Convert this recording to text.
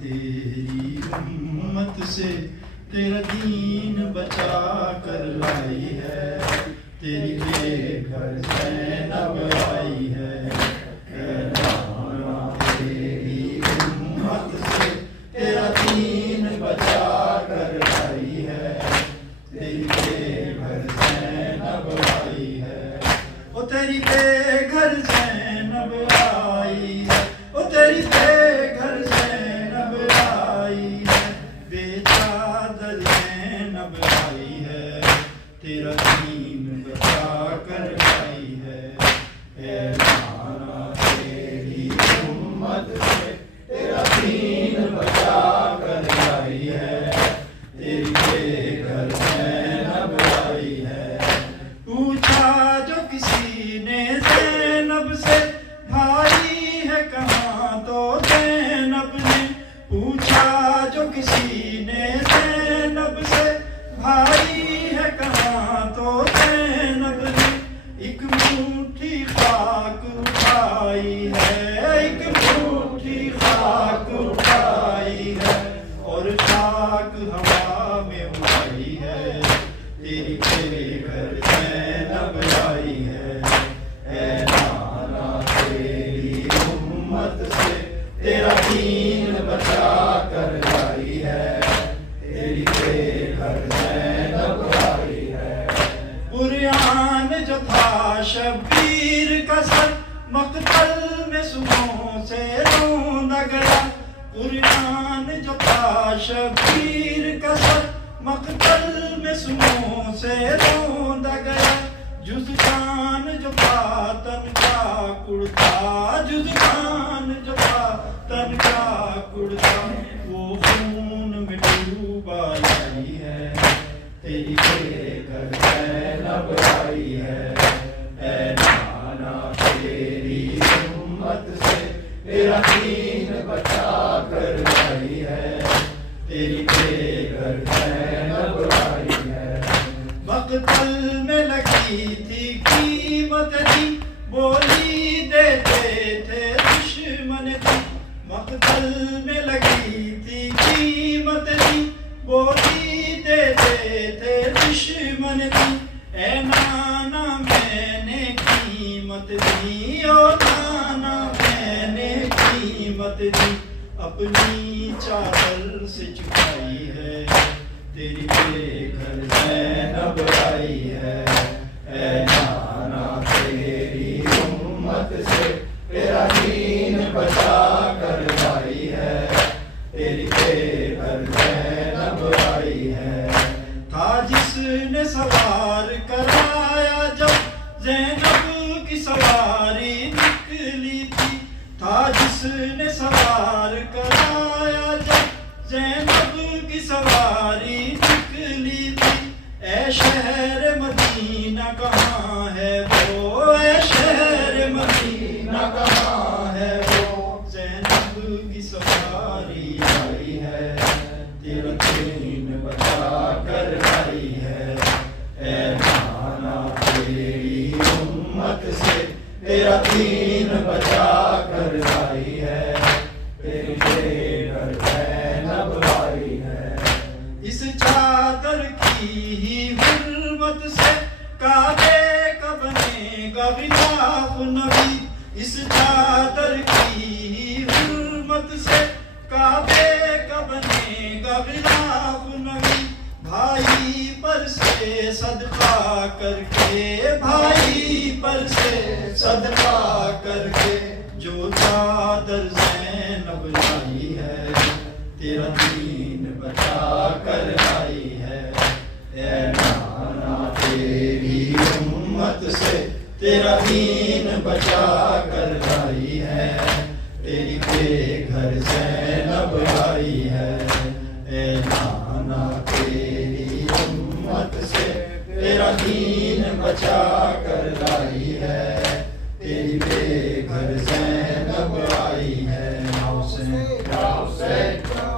تیری امت سے تیرا دین بچا کر لائی ہے، تیری بے گھر زینب آئی ہے۔ اے نانا تیری امت سے تیرا دین بچا کر لائی ہے، تیری بے گھر زینب آئی ہے۔ او تیری بے گھر زینب آئی ہے، او تیری بے گھر زینب آئی ہے، بے چادر زینب آئی ہے، تیرا دین بچا کر لائی ہے۔ اے نانا تیری امت سے تیرا دین بچا کر لائی ہے، تیری بے گھر زینب آئی ہے۔ پوچھا جو کسی نے زینب سے بھائی ہے کہاں، تو زینب نے پوچھا جو کسی نے زینب سے بھائی ہے کہاں، تو زینب نے ایک مٹھی خاک اٹھائی ہے، ایک مٹھی خاک اٹھائی ہے، اور خاک ہوا میں اڑائی ہے، تیری بے گھر زینب آئی ہے۔ اے نانا تیری امت سے تیرا دین بچا کر لائی ہے، تیری بے گھر زینب آئی ہے۔ قرآن جو تھا شبیر کا سر مقتل میں صبحوں سے روندا گیا، قرآن جو تھا شبیر کا سر مقتل میں صبحوں سے روندا گیا، جز جان جو تھا تن کا کڑتا، جز جان جو تھا تن کا کڑتا، وہ خون میں ڈوبا لائی ہے، تیری بے گھر زینب آئی ہے۔ اے نانا تیری امت سے تیرا دین بچا کر لائی ہے، تیری بے گھر زینب آئی ہے۔ مقتل میں لگی تھی قیمت دی، بولی دیتے تھے دشمن دی، مقتل میں لگی تھی قیمت دی، بولی دیتے تھے دشمن دی۔ اے نانا میں نے قیمت دی، او نانا میں نے قیمت دی، اپنی چادر سے چکائی ہے، تیری بے گھر زینب آئی ہے۔ اے نانا تیری امت سے تیرا دین بچا کر لائی ہے، تیری بے گھر زینب آئی ہے۔ تھا جس نے سوار کرایا جب زینب کی سواری نکلی تھی، تھا جس نے سوار کرایا جب زینب کی سواری نکلی تھی۔ اے شہر مدینہ کہاں ہے وہ، اے شہر مدینہ کہاں ہے وہ، زینب کی سواری آئی ہے، تیرا دین بچا کر لائی ہے۔ اے نانا تیری امت سے تیرا دین بچا کر لائی ہے، تیری بے گھر زینب آئی ہے۔ اس چادر کی ہی حرمت سے کعبے کا بنے گا غلاف نبی، اس چادر کی ہی حرمت سے کعبے کا بنے گا غلاف نبی۔ بھائی پر سے صدقہ کر کے، بھائی پر سے صدقہ کر کے، جو چادر زینب لائی ہے، تیرا دین بچا کر لائی ہے۔ اے نانا تیری امت سے تیرا دین بچا کر لائی ہے، تیری بے گھر زینب آئی ہے۔ اے نانا تیری امت سے تیرا دین بچا کر لائی ہے تیری بے گھر زینب آئی ہے یا حسین